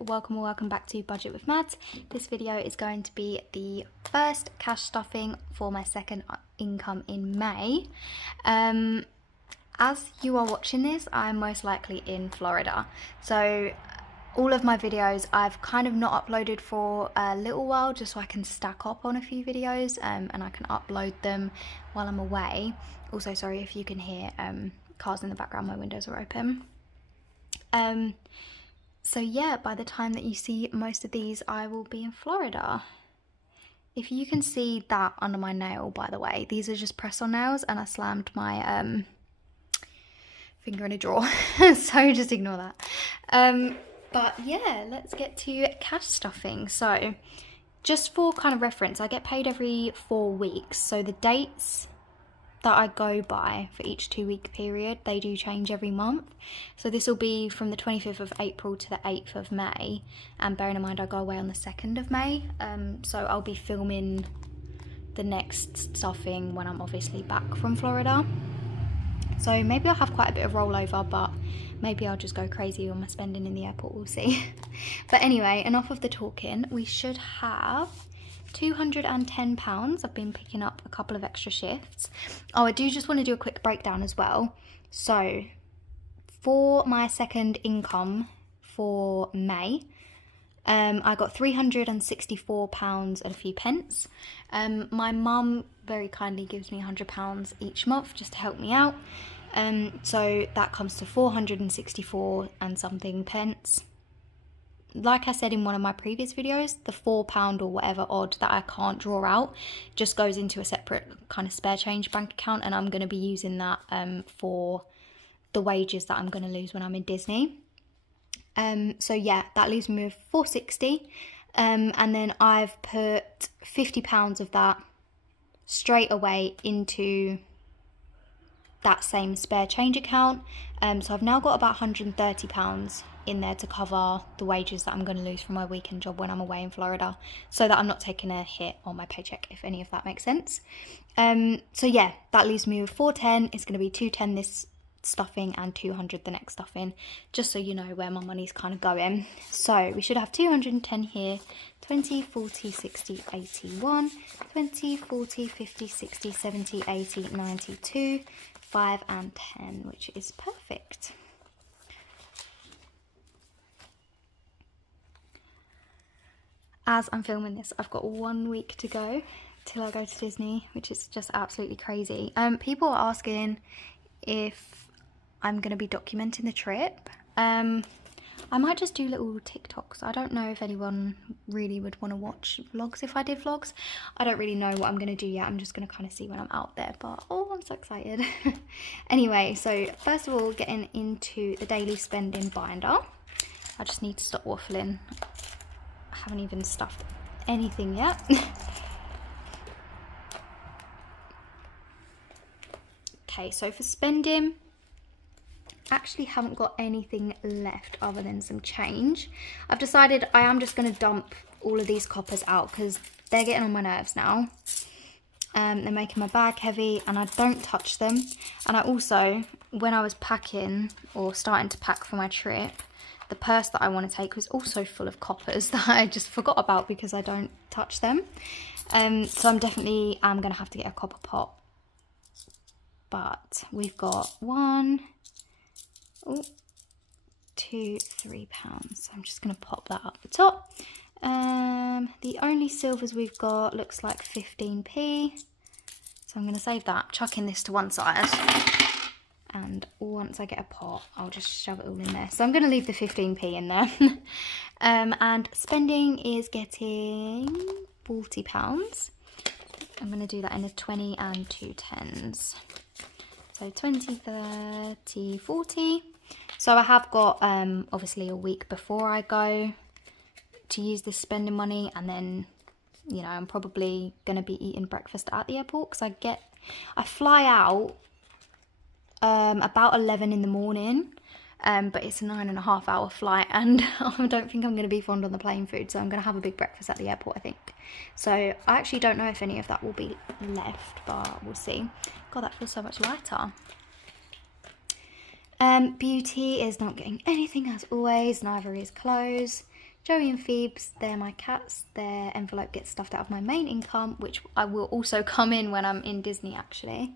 welcome or welcome back to Budget with Mads. This video is going to be the first cash stuffing for my second income in May. As you are watching this, I'm most likely in Florida, so all of my videos I've kind of not uploaded for a little while, just so I can stack up on a few videos and I can upload them while I'm away. Also, sorry if you can hear cars in the background, my windows are open. So yeah, by the time that you see most of these, I will be in Florida. If you can see that under my nail, by the way, these are just press-on nails and I slammed my finger in a drawer, so just ignore that. But yeah, let's get to cash stuffing. So just for kind of reference, I get paid every 4 weeks, so the dates that I go by for each 2-week period, they do change every month. So this will be from the 25th of April to the 8th of May, and bearing in mind I go away on the 2nd of May, so I'll be filming the next stuffing when I'm obviously back from Florida. So maybe I'll have quite a bit of rollover, but maybe I'll just go crazy on my spending in the airport, we'll see. But anyway, enough of the talking. We should have £210. I've been picking up a couple of extra shifts. Oh, I do just want to do a quick breakdown as well. So for my second income for May, I got £364 and a few pence. My mum very kindly gives me £100 each month just to help me out. So that comes to 464 and something pence. Like I said in one of my previous videos, the £4 or whatever odd that I can't draw out just goes into a separate kind of spare change bank account, and I'm going to be using that for the wages that I'm going to lose when I'm in Disney. So yeah, that leaves me with 460, and then I've put £50 of that straight away into that same spare change account. So I've now got about £130 in there to cover the wages that I'm going to lose from my weekend job when I'm away in Florida, so that I'm not taking a hit on my paycheck, if any of that makes sense. So yeah, that leaves me with 410. It's going to be 210 this stuffing and 200 the next stuffing, just so you know where my money's kind of going. So we should have 210 here, 20, 40, 60, 81, 20, 40, 50, 60, 70, 80, 92, 5 and 10, which is perfect. As I'm filming this, I've got 1 week to go till I go to Disney, which is just absolutely crazy. People are asking if I'm going to be documenting the trip. I might just do little TikToks. I don't know if anyone really would want to watch vlogs if I did vlogs. I don't really know what I'm going to do yet. I'm just going to kind of see when I'm out there, but oh, I'm so excited. Anyway, so first of all, getting into the daily spending binder. I just need to stop waffling. I haven't even stuffed anything yet. Okay, so for spending, actually haven't got anything left other than some change. I've decided I am just going to dump all of these coppers out because they're getting on my nerves now. They're making my bag heavy and I don't touch them. And I also, when I was packing or starting to pack for my trip, the purse that I want to take was also full of coppers that I just forgot about because I don't touch them. So I'm definitely going to have to get a copper pot. But we've got 1, 2, 3 pounds. So I'm just going to pop that up the top. The only silvers we've got looks like 15p. So I'm going to save that, chucking this to one side. And once I get a pot, I'll just shove it all in there. So I'm going to leave the 15p in there. And spending is getting £40. I'm going to do that in a 20 and 2 10s. So 20, 30, 40. So I have got obviously a week before I go to use this spending money, and then, you know, I'm probably going to be eating breakfast at the airport because I fly out about 11 in the morning, but it's a 9.5 hour flight, and I don't think I'm going to be fond on the plane food, so I'm going to have a big breakfast at the airport, I think. So I actually don't know if any of that will be left, but we'll see. God, that feels so much lighter. Beauty is not getting anything as always, neither is clothes. Joey and Phoebe's, they're my cats. Their envelope gets stuffed out of my main income, which I will also come in when I'm in Disney actually.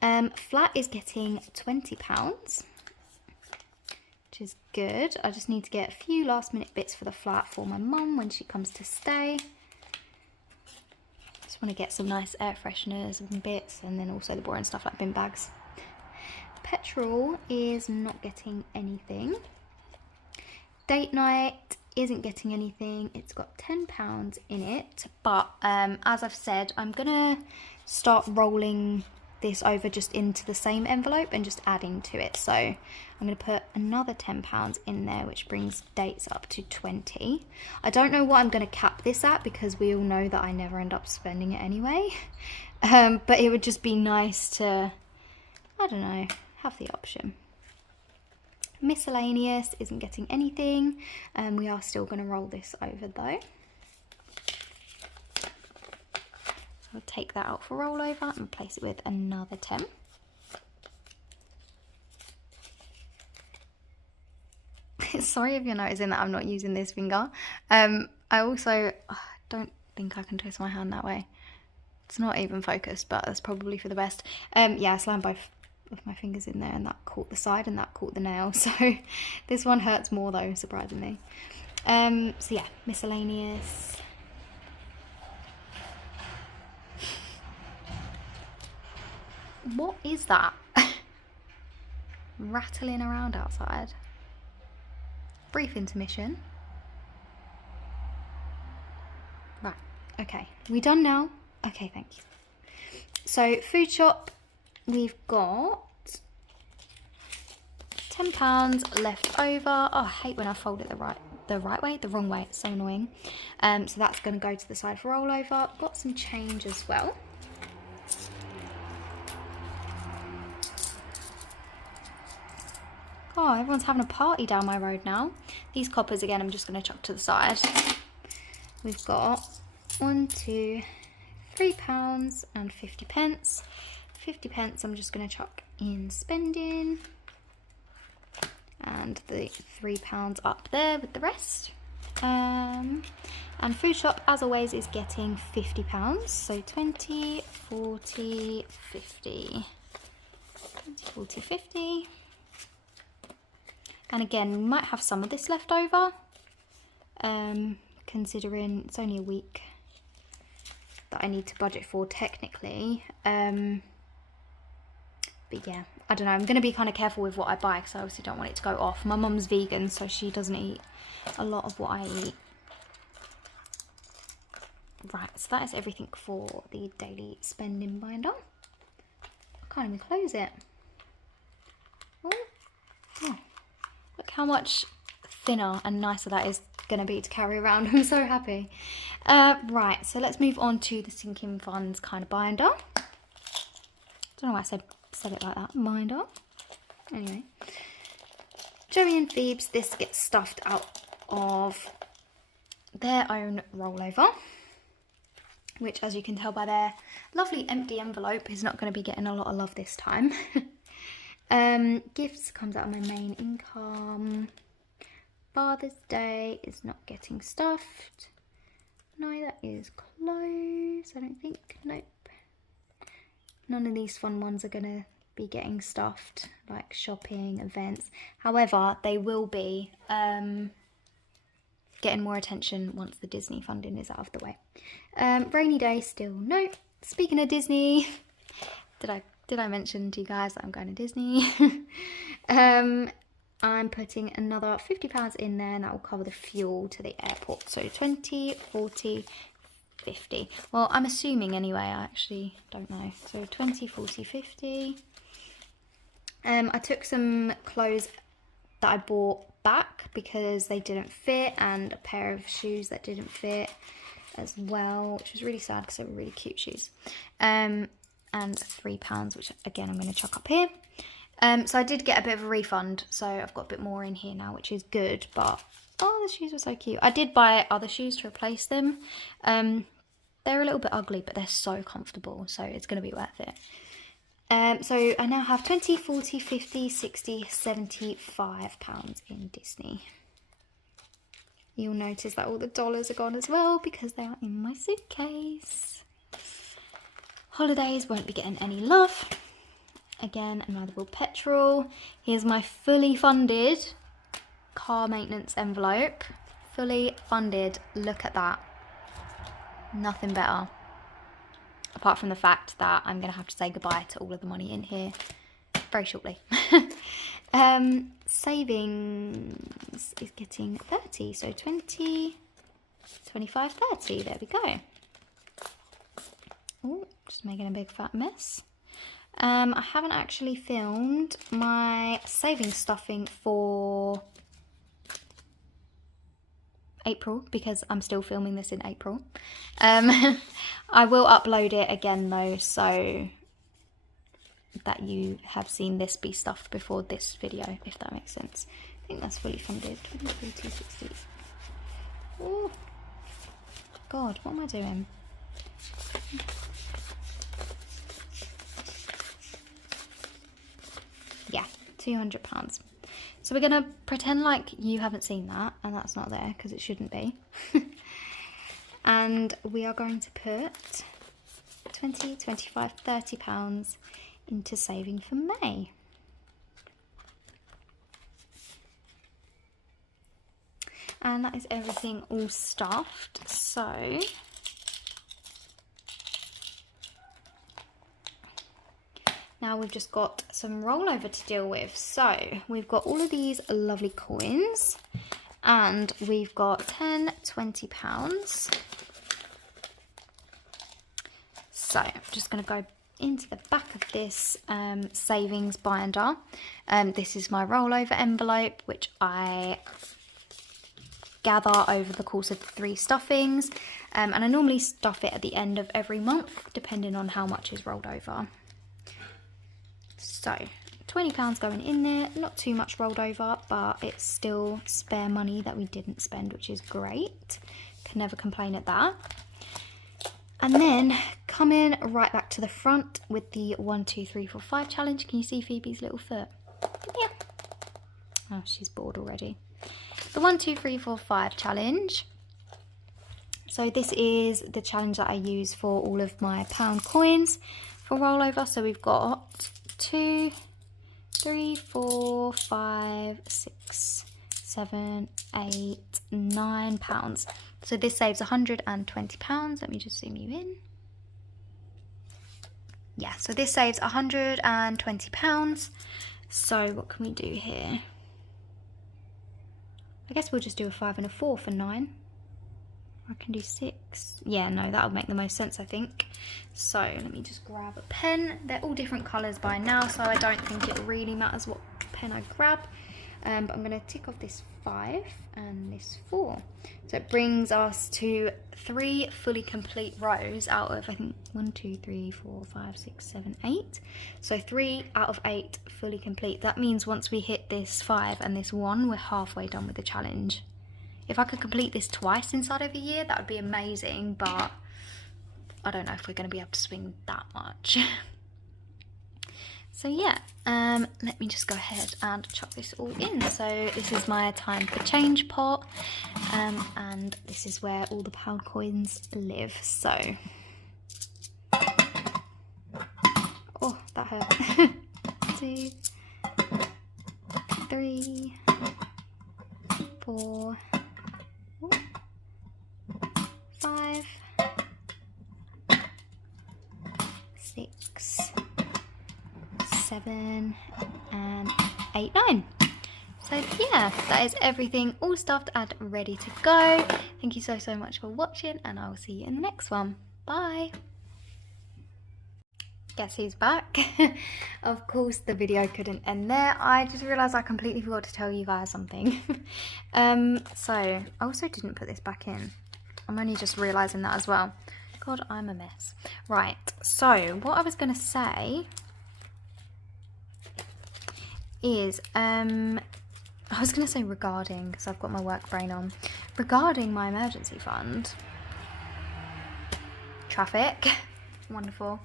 Flat is getting £20, which is good. I just need to get a few last minute bits for the flat for my mum when she comes to stay. Just want to get some nice air fresheners and bits, and then also the boring stuff like bin bags. Petrol is not getting anything. Date night isn't getting anything. It's got £10 in it, but as I've said, I'm gonna start rolling this over just into the same envelope and just adding to it. So I'm going to put another £10 in there, which brings dates up to 20. I don't know what I'm going to cap this at, because we all know that I never end up spending it anyway. But it would just be nice to, I don't know, have the option. Miscellaneous isn't getting anything. We are still going to roll this over though. I'll take that out for rollover and place it with another 10. Sorry if you're noticing that I'm not using this finger. I also don't think I can twist my hand that way. It's not even focused, but that's probably for the best. Yeah, I slammed both of my fingers in there, and that caught the side and that caught the nail. So this one hurts more though, surprisingly. So yeah, miscellaneous. What is that? Rattling around outside. Brief intermission. Right, okay. We done now? Okay, thank you. So, food shop, we've got £10 left over. Oh, I hate when I fold it the wrong way. It's so annoying. So that's going to go to the side for rollover. Got some change as well. Oh, everyone's having a party down my road now. These coppers, again, I'm just going to chuck to the side. We've got £1, £2, £3 and 50p. 50p I'm just going to chuck in spending. And the £3 up there with the rest. And food shop, as always, is getting £50. So 20, 40, 50. 20, 40, 50. And again, we might have some of this left over, considering it's only a week that I need to budget for technically. But yeah, I don't know, I'm going to be kind of careful with what I buy, because I obviously don't want it to go off. My mum's vegan, so she doesn't eat a lot of what I eat. Right, so that is everything for the daily spending binder. I can't even close it. Oh. Look how much thinner and nicer that is going to be to carry around. I'm so happy. Right, so let's move on to the sinking funds kind of binder. Don't know why I said it like that. Binder. Anyway. Joey and Phoebe's, this gets stuffed out of their own rollover, which, as you can tell by their lovely empty envelope, is not going to be getting a lot of love this time. Gifts comes out of my main income. Father's Day is not getting stuffed. No, that is closed, I don't think. Nope. None of these fun ones are going to be getting stuffed, like shopping, events. However, they will be getting more attention once the Disney funding is out of the way. Rainy day still no. Speaking of Disney, did I mention to you guys that I'm going to Disney? I'm putting another £50 in there, and that will cover the fuel to the airport. So 20, 40, 50. Well, I'm assuming anyway, I actually don't know. So 20, 40, 50. I took some clothes that I bought back because they didn't fit, and a pair of shoes that didn't fit as well, which was really sad because they were really cute shoes. And £3, which again I'm going to chuck up here. So I did get a bit of a refund, so I've got a bit more in here now, which is good. But oh, the shoes were so cute. I did buy other shoes to replace them. They're a little bit ugly, but they're so comfortable, so it's going to be worth it. So I now have 20, 40, 50, 60, £75 in Disney. You'll notice that all the dollars are gone as well because they are in my suitcase. Holidays won't be getting any love. Again, another will petrol. Here's my fully funded car maintenance envelope. Fully funded, look at that. Nothing better. Apart from the fact that I'm gonna have to say goodbye to all of the money in here very shortly. Savings is getting 30, so 20, 25, 30, there we go. Oh, just making a big fat mess. I haven't actually filmed my savings stuffing for April because I'm still filming this in April. I will upload it again though, so that you have seen this be stuffed before this video, if that makes sense. I think that's fully funded. 260. Oh God, what am I doing? Yeah, £200. So we're gonna pretend like you haven't seen that, and that's not there because it shouldn't be. And we are going to put 20, 25, £30 into saving for May. And that is everything all stuffed. So now we've just got some rollover to deal with. So we've got all of these lovely coins, and we've got 10, £20. So I'm just going to go into the back of this savings binder. This is my rollover envelope, which I gather over the course of 3 stuffings, and I normally stuff it at the end of every month depending on how much is rolled over. So £20 going in there, not too much rolled over, but it's still spare money that we didn't spend, which is great. Can never complain at that. And then coming right back to the front with the 1, 2, 3, 4, 5 challenge. Can you see Phoebe's little foot? Yeah. Oh, she's bored already. The 1, 2, 3, 4, 5 challenge. So this is the challenge that I use for all of my pound coins for rollover. So we've got 2, 3, 4, 5, 6, 7, 8, £9. So this saves £120. Let me just zoom you in. Yeah, so this saves £120. So what can we do here? I guess we'll just do a 5 and a 4 for 9. I can do 6. Yeah, no, that'll make the most sense, I think. So let me just grab a pen. They're all different colours by now, so I don't think it really matters what pen I grab. But I'm going to tick off this 5 and this 4. So it brings us to 3 fully complete rows out of, I think, 1, 2, 3, 4, 5, 6, 7, 8. So 3 out of 8 fully complete. That means once we hit this 5 and this 1, we're halfway done with the challenge. If I could complete this twice inside of a year, that would be amazing, but I don't know if we're going to be able to swing that much. So yeah, let me just go ahead and chuck this all in. So this is my time for change pot, and this is where all the pound coins live. So, oh, that hurt. 2, 3, 4, 5, 6, 7 and 8, 9. So yeah, that is everything all stuffed and ready to go. Thank you so much for watching, and I will see you in the next one. Bye. Guess who's back? Of course the video couldn't end there. I just realised I completely forgot to tell you guys something. So I also didn't put this back in. I'm only just realising that as well. God, I'm a mess. Right, so what I was going to say is, I was going to say regarding, because I've got my work brain on, regarding my emergency fund. Traffic. Wonderful.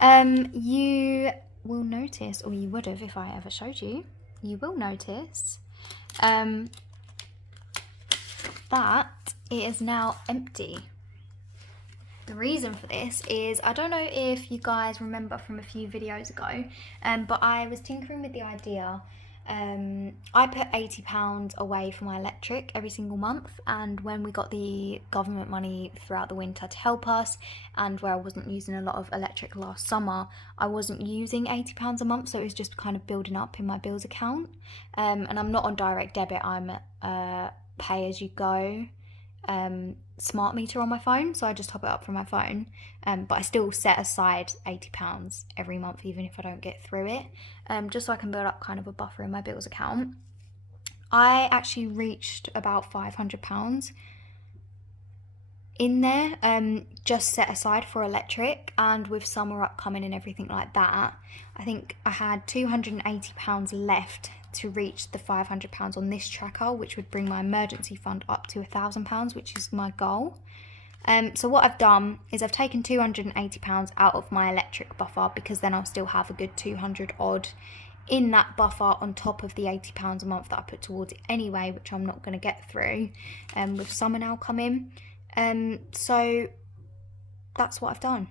You will notice, or you would have if I ever showed you, you will notice that that it is now empty. The reason for this is, I don't know if you guys remember from a few videos ago, but I was tinkering with the idea. I put £80 away for my electric every single month, and when we got the government money throughout the winter to help us, and where I wasn't using a lot of electric last summer, I wasn't using £80 a month, so it was just kind of building up in my bills account. And I'm not on direct debit, I'm pay as you go smart meter on my phone, so I just top it up from my phone, but I still set aside £80 every month even if I don't get through it, just so I can build up kind of a buffer in my bills account. I actually reached about £500 in there, just set aside for electric, and with summer upcoming and everything like that, I think I had £280 left to reach the £500 on this tracker, which would bring my emergency fund up to £1,000, which is my goal. So what I've done is I've taken £280 out of my electric buffer, because then I'll still have a good 200 odd in that buffer on top of the £80 a month that I put towards it anyway, which I'm not going to get through with summer now coming. So that's what I've done.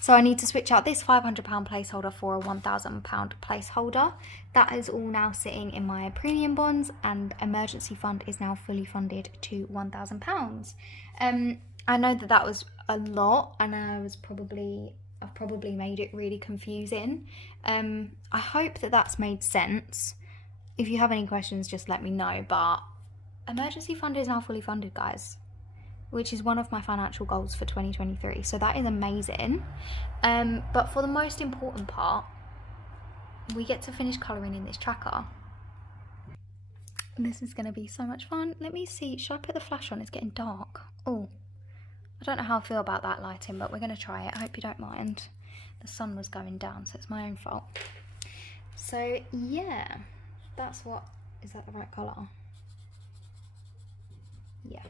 So I need to switch out this £500 placeholder for a £1,000 placeholder. That is all now sitting in my premium bonds, and emergency fund is now fully funded to £1,000. I know that was a lot, and I've probably made it really confusing. I hope that that's made sense. If you have any questions, just let me know, but emergency fund is now fully funded, guys, which is one of my financial goals for 2023. So that is amazing. But for the most important part, we get to finish colouring in this tracker. This is going to be so much fun. Let me see, should I put the flash on? It's getting dark. Oh, I don't know how I feel about that lighting, but we're going to try it. I hope you don't mind. The sun was going down, so it's my own fault. So yeah, that's what, is that the right colour? Yeah.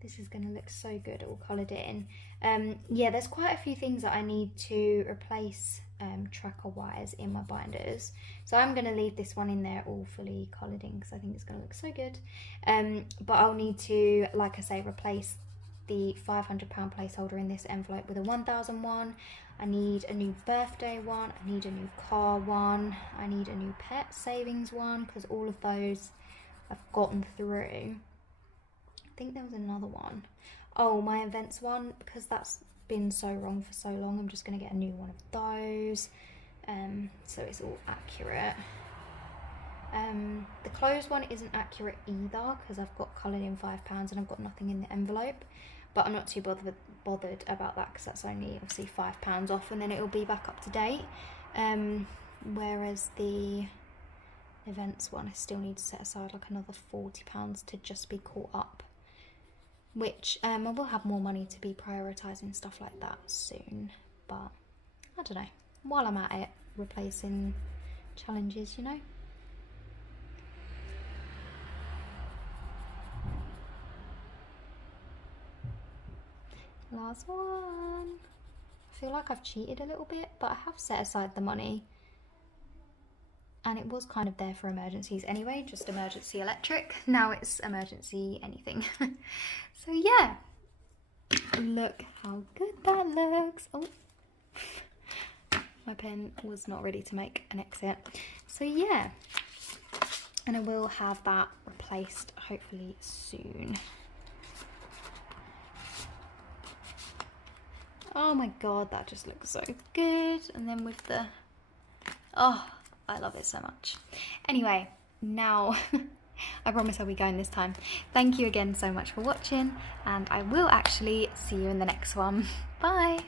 This is going to look so good all coloured in. Yeah, there's quite a few things that I need to replace tracker wise in my binders, so I'm going to leave this one in there all fully coloured in because I think it's going to look so good. But I'll need to, like I say, replace the £500 placeholder in this envelope with a 1,000 one. I need a new birthday one, I need a new car one, I need a new pet savings one, because all of those I've gotten through. I think there was another one. Oh, my events one, because that's been so wrong for so long, I'm just going to get a new one of those, so it's all accurate. The clothes one isn't accurate either, because I've got coloured in £5 and I've got nothing in the envelope, but I'm not too bothered about that, because that's only obviously £5 off, and then it'll be back up to date. Whereas the events one, I still need to set aside like another £40 to just be caught up, which I will have more money to be prioritising stuff like that soon, but I don't know, while I'm at it, replacing challenges, you know. Last one. I feel like I've cheated a little bit, but I have set aside the money, and it was kind of there for emergencies anyway, just emergency electric. Now it's emergency anything. So yeah, look how good that looks. Oh, my pen was not ready to make an exit. So yeah, and I will have that replaced hopefully soon. Oh my god, that just looks so good. And then with the, oh, I love it so much. Anyway, now I promise I'll be going this time. Thank you again so much for watching, and I will actually see you in the next one. Bye.